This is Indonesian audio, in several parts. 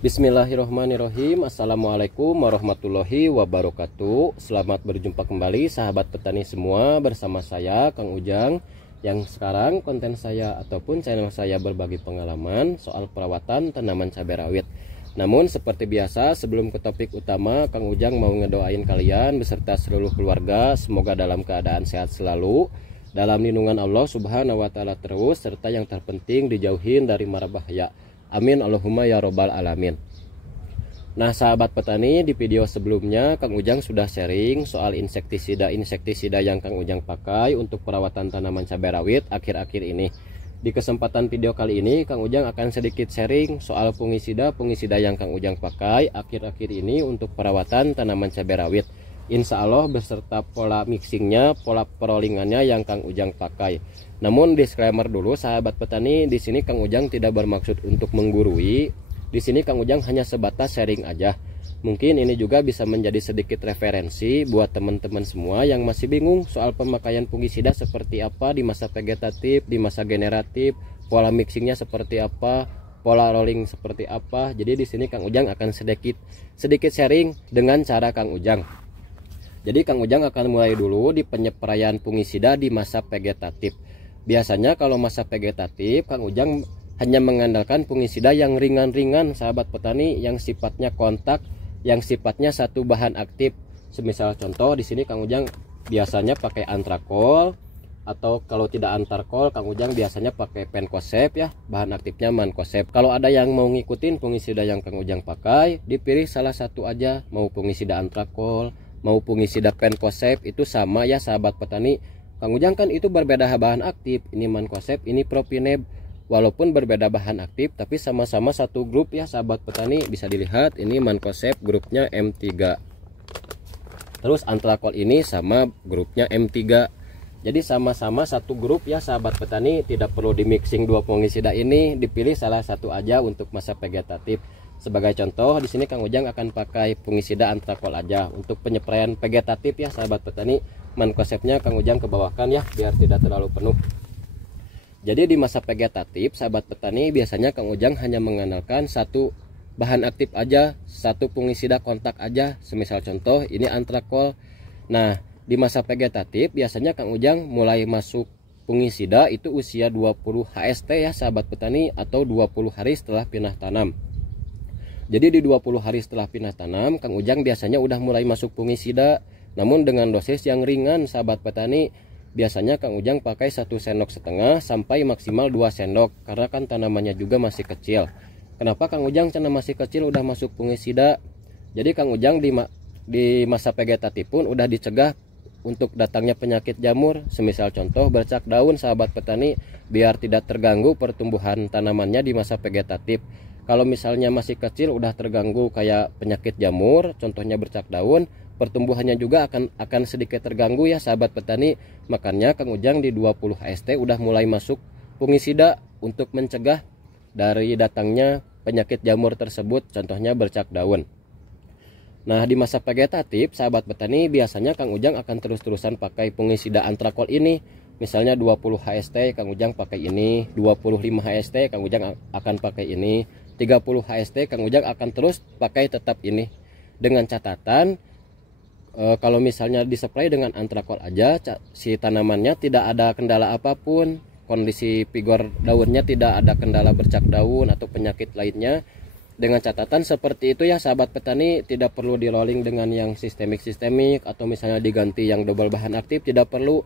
Bismillahirrahmanirrahim. Assalamualaikum warahmatullahi wabarakatuh. Selamat berjumpa kembali sahabat petani semua, bersama saya Kang Ujang. Yang sekarang konten saya ataupun channel saya berbagi pengalaman soal perawatan tanaman cabai rawit. Namun seperti biasa, sebelum ke topik utama, Kang Ujang mau ngedoain kalian beserta seluruh keluarga semoga dalam keadaan sehat selalu, dalam lindungan Allah Subhanahu wa taala terus, serta yang terpenting dijauhin dari mara bahaya. Amin Allahumma ya robbal alamin. Nah sahabat petani, di video sebelumnya Kang Ujang sudah sharing soal insektisida yang Kang Ujang pakai untuk perawatan tanaman cabai rawit akhir-akhir ini. Di kesempatan video kali ini Kang Ujang akan sedikit sharing soal fungisida yang Kang Ujang pakai akhir-akhir ini untuk perawatan tanaman cabai rawit. Insya Allah beserta pola mixingnya, pola perolingannya yang Kang Ujang pakai. Namun disclaimer dulu sahabat petani, di sini Kang Ujang tidak bermaksud untuk menggurui. Di sini Kang Ujang hanya sebatas sharing aja. Mungkin ini juga bisa menjadi sedikit referensi buat teman-teman semua yang masih bingung soal pemakaian fungisida seperti apa di masa vegetatif, di masa generatif, pola mixingnya seperti apa, pola rolling seperti apa. Jadi di sini Kang Ujang akan sedikit sharing dengan cara Kang Ujang. Jadi Kang Ujang akan mulai dulu di penyepraian fungisida di masa vegetatif. Biasanya kalau masa vegetatif Kang Ujang hanya mengandalkan fungisida yang ringan-ringan sahabat petani, yang sifatnya kontak, yang sifatnya satu bahan aktif. Semisal contoh di sini Kang Ujang biasanya pakai antrakol, atau kalau tidak antrakol Kang Ujang biasanya pakai penkosep ya, bahan aktifnya mankosep. Kalau ada yang mau ngikutin fungisida yang Kang Ujang pakai, dipilih salah satu aja, mau fungisida antrakol, mau fungisida penkosep, itu sama ya sahabat petani. Kang Ujang kan itu berbeda bahan aktif, ini mankosep, ini propineb. Walaupun berbeda bahan aktif tapi sama-sama satu grup ya sahabat petani. Bisa dilihat ini mankosep grupnya M3, terus antrakol ini sama grupnya M3. Jadi sama-sama satu grup ya sahabat petani, tidak perlu di mixing dua fungisida ini, dipilih salah satu aja untuk masa vegetatif. Sebagai contoh di sini Kang Ujang akan pakai fungisida antrakol aja untuk penyepraian vegetatif ya sahabat petani. Mankosepnya Kang Ujang kebawahkan ya biar tidak terlalu penuh. Jadi di masa vegetatif sahabat petani biasanya Kang Ujang hanya mengandalkan satu bahan aktif aja, satu fungisida kontak aja. Semisal contoh ini antrakol. Nah di masa vegetatif biasanya Kang Ujang mulai masuk fungisida itu usia 20 HST ya sahabat petani, atau 20 hari setelah pindah tanam. Jadi di 20 hari setelah pindah tanam Kang Ujang biasanya udah mulai masuk fungisida, namun dengan dosis yang ringan sahabat petani. Biasanya Kang Ujang pakai 1,5 sendok sampai maksimal 2 sendok, karena kan tanamannya juga masih kecil. Kenapa Kang Ujang karena masih kecil udah masuk fungisida? Jadi Kang Ujang di masa vegetatif pun udah dicegah untuk datangnya penyakit jamur. Semisal contoh bercak daun sahabat petani, biar tidak terganggu pertumbuhan tanamannya di masa vegetatif. Kalau misalnya masih kecil udah terganggu kayak penyakit jamur, contohnya bercak daun, pertumbuhannya juga akan sedikit terganggu ya sahabat petani. Makanya Kang Ujang di 20 HST udah mulai masuk fungisida untuk mencegah dari datangnya penyakit jamur tersebut, contohnya bercak daun. Nah di masa vegetatif sahabat petani biasanya Kang Ujang akan terus-terusan pakai fungisida antrakol ini. Misalnya 20 HST Kang Ujang pakai ini, 25 HST Kang Ujang akan pakai ini, 30 HST Kang Ujang akan terus pakai tetap ini. Dengan catatan kalau misalnya dispray dengan antrakol aja, si tanamannya tidak ada kendala apapun, kondisi vigor daunnya tidak ada kendala bercak daun atau penyakit lainnya. Dengan catatan seperti itu ya sahabat petani, tidak perlu di rolling dengan yang sistemik atau misalnya diganti yang double bahan aktif, tidak perlu.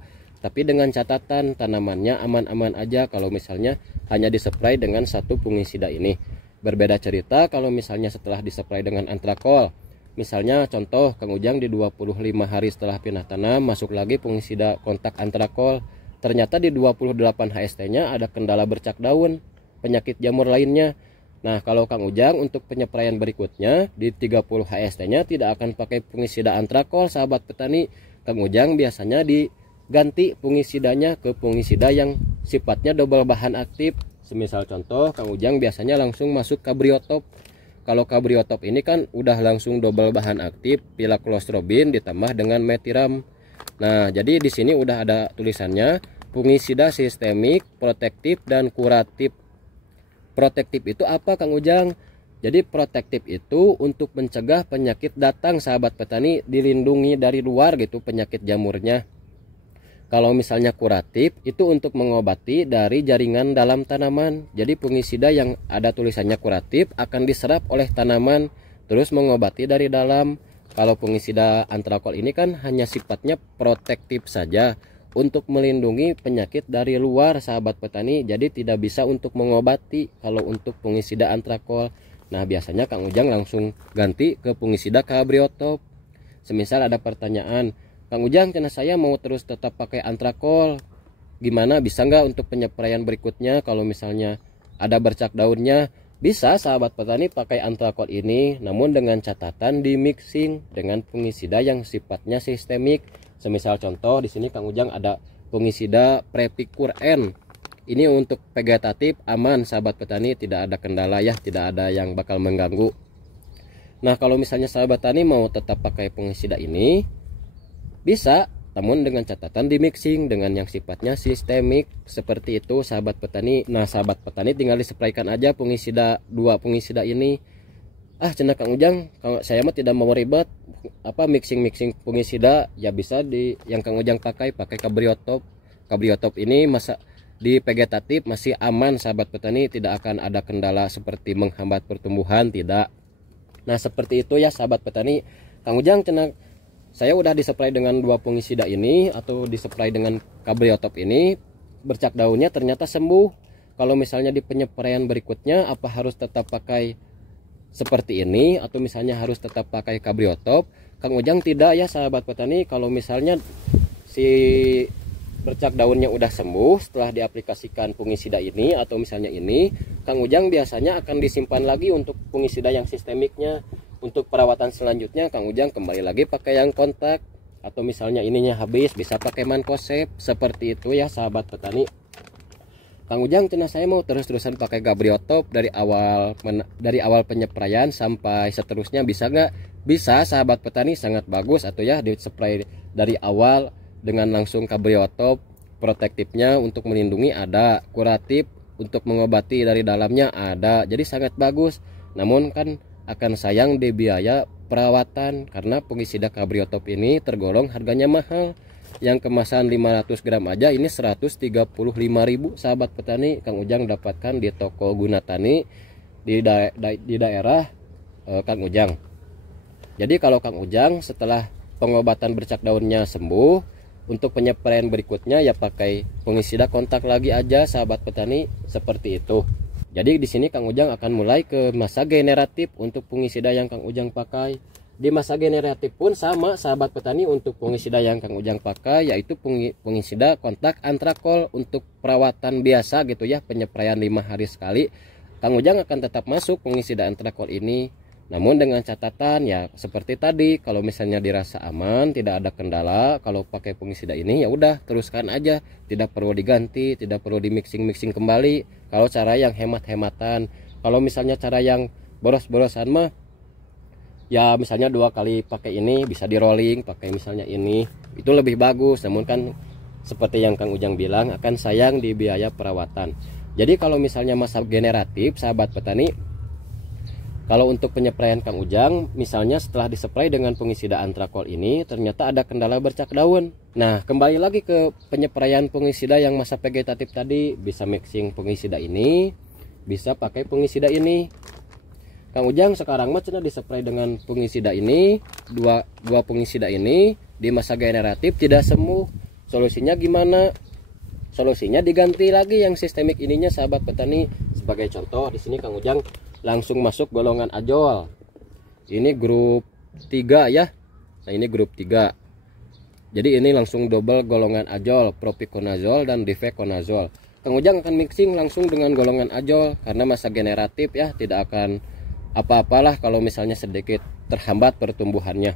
Tapi dengan catatan tanamannya aman-aman aja kalau misalnya hanya dispray dengan satu fungisida ini. Berbeda cerita kalau misalnya setelah dispray dengan antrakol. Misalnya contoh Kang Ujang di 25 hari setelah pindah tanam masuk lagi fungisida kontak antrakol. Ternyata di 28 HST-nya ada kendala bercak daun, penyakit jamur lainnya. Nah kalau Kang Ujang untuk penyepraian berikutnya di 30 HST-nya tidak akan pakai fungisida antrakol sahabat petani. Kang Ujang biasanya diganti fungisidanya ke fungisida yang sifatnya double bahan aktif. Semisal contoh Kang Ujang biasanya langsung masuk kabriotop. Kalau kabriotop ini kan udah langsung double bahan aktif, pilaklosrobin ditambah dengan metiram. Nah, jadi di sini udah ada tulisannya fungisida sistemik, protektif dan kuratif. Protektif itu apa Kang Ujang? Jadi protektif itu untuk mencegah penyakit datang sahabat petani, dilindungi dari luar gitu penyakit jamurnya. Kalau misalnya kuratif itu untuk mengobati dari jaringan dalam tanaman. Jadi fungisida yang ada tulisannya kuratif akan diserap oleh tanaman terus mengobati dari dalam. Kalau fungisida antrakol ini kan hanya sifatnya protektif saja untuk melindungi penyakit dari luar sahabat petani. Jadi tidak bisa untuk mengobati kalau untuk fungisida antrakol. Nah biasanya Kang Ujang langsung ganti ke fungisida kabriotop. Semisal ada pertanyaan, Kang Ujang karena saya mau terus tetap pakai antrakol, gimana bisa nggak untuk penyepraian berikutnya kalau misalnya ada bercak daunnya? Bisa sahabat petani pakai antrakol ini, namun dengan catatan di mixing dengan fungisida yang sifatnya sistemik. Semisal contoh di sini Kang Ujang ada fungisida Prepicur N. Ini untuk vegetatif aman sahabat petani, tidak ada kendala ya, tidak ada yang bakal mengganggu. Nah kalau misalnya sahabat petani mau tetap pakai fungisida ini bisa, namun dengan catatan di mixing dengan yang sifatnya sistemik seperti itu sahabat petani. Nah sahabat petani tinggal dispraykan aja fungisida, dua fungisida ini. Cenah Kang Ujang, kalau saya mah tidak mau ribet mixing fungisida, ya bisa di yang Kang Ujang pakai kabriotop. Kabriotop ini masa di vegetatif masih aman sahabat petani, tidak akan ada kendala seperti menghambat pertumbuhan, tidak. Nah seperti itu ya sahabat petani. Kang Ujang cenah saya udah dispray dengan dua fungisida ini atau dispray dengan kabriotop ini, bercak daunnya ternyata sembuh. Kalau misalnya di penyepraian berikutnya apa harus tetap pakai seperti ini atau misalnya harus tetap pakai kabriotop? Kang Ujang tidak ya sahabat petani. Kalau misalnya si bercak daunnya udah sembuh setelah diaplikasikan fungisida ini atau misalnya ini, Kang Ujang biasanya akan disimpan lagi untuk fungisida yang sistemiknya. Untuk perawatan selanjutnya Kang Ujang kembali lagi pakai yang kontak, atau misalnya ininya habis bisa pakai mankosep. Seperti itu ya sahabat petani. Kang Ujang cenah saya mau terus-terusan pakai kabriotop dari awal penyepraian sampai seterusnya, bisa nggak? Bisa sahabat petani, sangat bagus atau ya di spray dari awal dengan langsung kabriotop. Protektifnya untuk melindungi ada, kuratif untuk mengobati dari dalamnya ada, jadi sangat bagus. Namun kan akan sayang di biaya perawatan karena fungisida kabriotop ini tergolong harganya mahal. Yang kemasan 500 gram aja ini 135.000 sahabat petani. Kang Ujang dapatkan di toko Gunatani di daerah Kang Ujang. Jadi kalau Kang Ujang setelah pengobatan bercak daunnya sembuh, untuk penyepraian berikutnya ya pakai fungisida kontak lagi aja sahabat petani, seperti itu. Jadi di sini Kang Ujang akan mulai ke masa generatif untuk fungisida yang Kang Ujang pakai. Di masa generatif pun sama sahabat petani, untuk fungisida yang Kang Ujang pakai yaitu fungisida kontak antrakol untuk perawatan biasa gitu ya, penyepraian 5 hari sekali. Kang Ujang akan tetap masuk fungisida antrakol ini. Namun dengan catatan ya seperti tadi, kalau misalnya dirasa aman, tidak ada kendala, kalau pakai fungisida ini ya udah teruskan aja, tidak perlu diganti, tidak perlu di mixing kembali. Kalau cara yang hemat-hematan, kalau misalnya cara yang boros-borosan mah ya misalnya 2 kali pakai ini bisa di rolling, pakai misalnya ini itu lebih bagus. Namun kan seperti yang Kang Ujang bilang akan sayang di biaya perawatan. Jadi kalau misalnya masa generatif sahabat petani, kalau untuk penyepraian Kang Ujang, misalnya setelah dispray dengan fungisida antrakol ini ternyata ada kendala bercak daun. Nah, kembali lagi ke penyepraian fungisida yang masa vegetatif tadi, bisa mixing fungisida ini, bisa pakai fungisida ini. Kang Ujang sekarang mah cenah dispray dengan fungisida ini, dua fungisida ini di masa generatif tidak sembuh. Solusinya gimana? Solusinya diganti lagi yang sistemik ininya sahabat petani. Sebagai contoh di sini Kang Ujang langsung masuk golongan azol. Ini grup 3 ya. Nah ini grup 3. Jadi ini langsung double golongan azol, propiconazol dan difeconazol. Kang Ujang akan mixing langsung dengan golongan azol karena masa generatif ya, tidak akan apa-apalah kalau misalnya sedikit terhambat pertumbuhannya.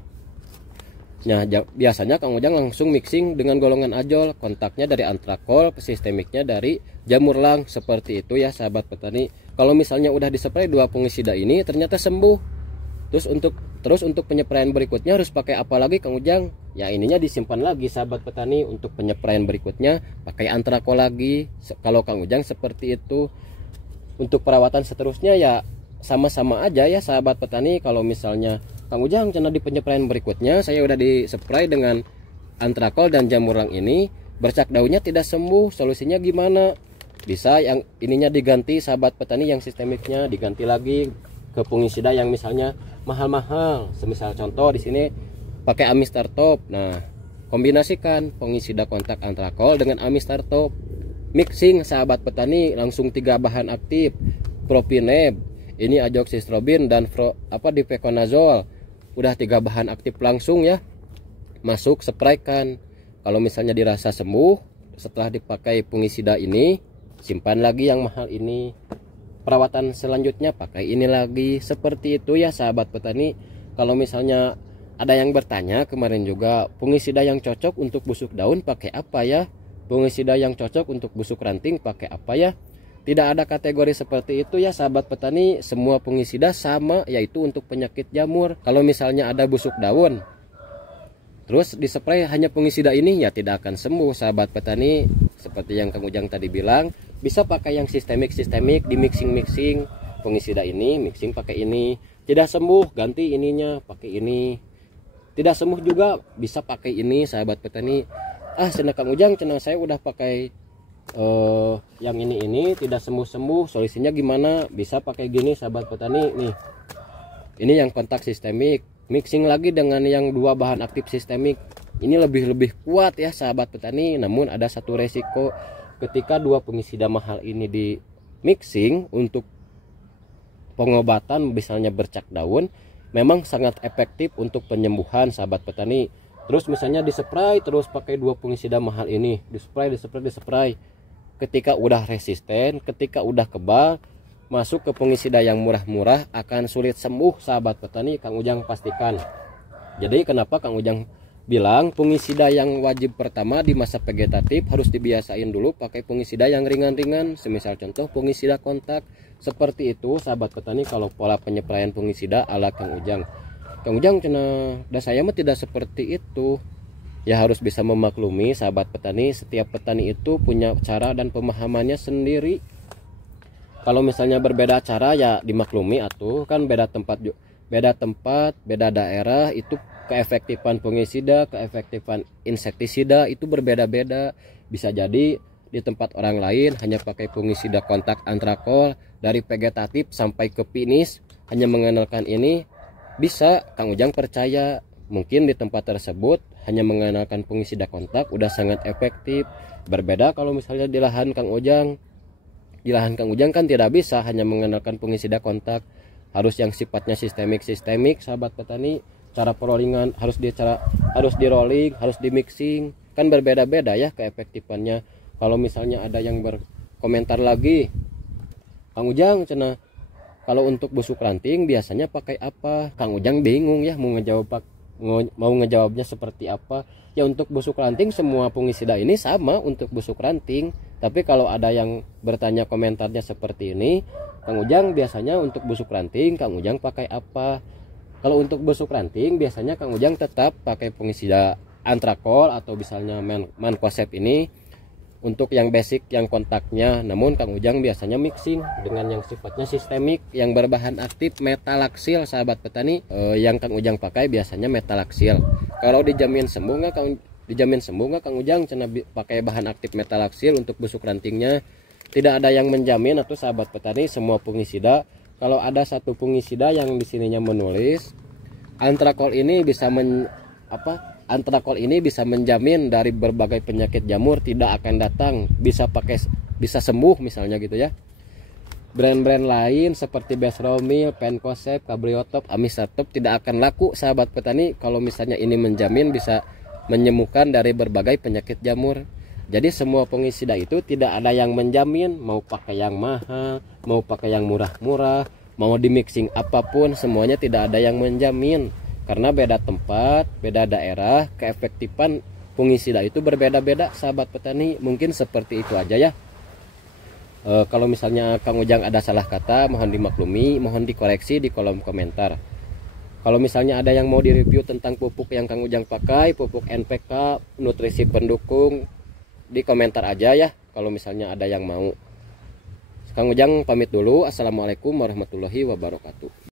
Nah biasanya Kang Ujang langsung mixing dengan golongan azol, kontaknya dari antrakol, sistemiknya dari jamurlang, seperti itu ya sahabat petani. Kalau misalnya udah dispray 2 fungisida ini ternyata sembuh, terus untuk penyepraian berikutnya harus pakai apa lagi Kang Ujang? Ya ininya disimpan lagi sahabat petani, untuk penyepraian berikutnya pakai antrakol lagi. Kalau Kang Ujang seperti itu. Untuk perawatan seterusnya ya sama-sama aja ya sahabat petani. Kalau misalnya Kang Ujang cenah di penyepraian berikutnya saya udah dispray dengan Antrakol dan Jamurang ini, bercak daunnya tidak sembuh, solusinya gimana? Bisa yang ininya diganti sahabat petani, yang sistemiknya diganti lagi ke fungisida yang misalnya mahal-mahal. Semisal contoh di sini pakai Amistar Top. Nah, kombinasikan fungisida kontak Antrakol dengan Amistar Top. Mixing sahabat petani langsung 3 bahan aktif, Propineb, ini azoxystrobin dan difeconazole. Udah 3 bahan aktif langsung ya. Masuk spraykan. Kalau misalnya dirasa sembuh, setelah dipakai fungisida ini, simpan lagi yang mahal ini. Perawatan selanjutnya pakai ini lagi. Seperti itu ya sahabat petani. Kalau misalnya ada yang bertanya kemarin juga, fungisida yang cocok untuk busuk daun pakai apa ya? Fungisida yang cocok untuk busuk ranting pakai apa ya? Tidak ada kategori seperti itu ya sahabat petani. Semua fungisida sama, yaitu untuk penyakit jamur. Kalau misalnya ada busuk daun terus dispray hanya fungisida ini, ya tidak akan sembuh sahabat petani. Seperti yang Kang Ujang tadi bilang, bisa pakai yang sistemik di mixing fungisida ini, mixing pakai ini. Tidak sembuh, ganti ininya pakai ini. Tidak sembuh juga bisa pakai ini sahabat petani. Cenah Kang Ujang, cenah saya udah pakai yang ini tidak sembuh, solusinya gimana? Bisa pakai gini sahabat petani nih. Ini yang kontak sistemik, mixing lagi dengan yang 2 bahan aktif sistemik. Ini lebih kuat ya sahabat petani. Namun ada satu resiko, ketika 2 fungisida mahal ini di mixing untuk pengobatan misalnya bercak daun, memang sangat efektif untuk penyembuhan sahabat petani. Terus misalnya dispray terus pakai 2 fungisida mahal ini, dispray. Ketika udah resisten, ketika udah kebal, masuk ke fungisida yang murah-murah akan sulit sembuh sahabat petani. Kang Ujang pastikan. Jadi kenapa Kang Ujang bilang fungisida yang wajib pertama di masa vegetatif harus dibiasain dulu pakai fungisida yang ringan-ringan. Semisal contoh fungisida kontak. Seperti itu sahabat petani kalau pola penyepraian fungisida ala Kang Ujang. Kang Ujang cenah saya mah tidak seperti itu. Ya harus bisa memaklumi sahabat petani, setiap petani itu punya cara dan pemahamannya sendiri. Kalau misalnya berbeda cara ya dimaklumi atuh, kan beda tempat, beda daerah, itu keefektifan fungisida, keefektifan insektisida itu berbeda-beda. Bisa jadi di tempat orang lain hanya pakai fungisida kontak Antrakol dari vegetatif sampai ke finish hanya mengenalkan ini. Bisa Kang Ujang percaya, mungkin di tempat tersebut hanya mengenalkan fungisida kontak udah sangat efektif. Berbeda kalau misalnya di lahan Kang Ujang. Di lahan Kang Ujang kan tidak bisa hanya mengenalkan fungisida kontak, harus yang sifatnya sistemik sahabat petani. Cara perollingan harus di rolling, harus di mixing, kan berbeda-beda ya keefektifannya. Kalau misalnya ada yang berkomentar lagi, Kang Ujang cenah kalau untuk busuk ranting biasanya pakai apa? Kang Ujang bingung ya mau ngejawabnya seperti apa. Ya untuk busuk ranting semua fungisida ini sama untuk busuk ranting. Tapi kalau ada yang bertanya komentarnya seperti ini, Kang Ujang biasanya untuk busuk ranting Kang Ujang pakai apa? Kalau untuk busuk ranting biasanya Kang Ujang tetap pakai fungisida Antrakol atau misalnya Mancozeb ini untuk yang basic yang kontaknya. Namun Kang Ujang biasanya mixing dengan yang sifatnya sistemik yang berbahan aktif metalaxyl sahabat petani. Yang Kang Ujang pakai biasanya metalaxyl. Kalau dijamin sembuh nggak Kang Ujang cenah pakai bahan aktif metalaxyl untuk busuk rantingnya? Tidak ada yang menjamin atau sahabat petani semua fungisida. Kalau ada satu fungisida yang di sininya menulis Antrakol ini bisa menjamin dari berbagai penyakit jamur tidak akan datang, bisa sembuh misalnya gitu ya. Brand-brand lain seperti Besromil, Pencozeb, Cabriotop, Amistar Top tidak akan laku sahabat petani kalau misalnya ini menjamin bisa menyembuhkan dari berbagai penyakit jamur. Jadi semua fungisida itu tidak ada yang menjamin, mau pakai yang mahal, mau pakai yang murah-murah, mau di mixing apapun, semuanya tidak ada yang menjamin. Karena beda tempat, beda daerah, keefektifan fungisida itu berbeda-beda sahabat petani. Mungkin seperti itu aja ya. Kalau misalnya Kang Ujang ada salah kata, mohon dimaklumi, mohon dikoreksi di kolom komentar. Kalau misalnya ada yang mau direview tentang pupuk yang Kang Ujang pakai, pupuk NPK, nutrisi pendukung, di komentar aja ya kalau misalnya ada yang mau. Kang Ujang pamit dulu. Assalamualaikum warahmatullahi wabarakatuh.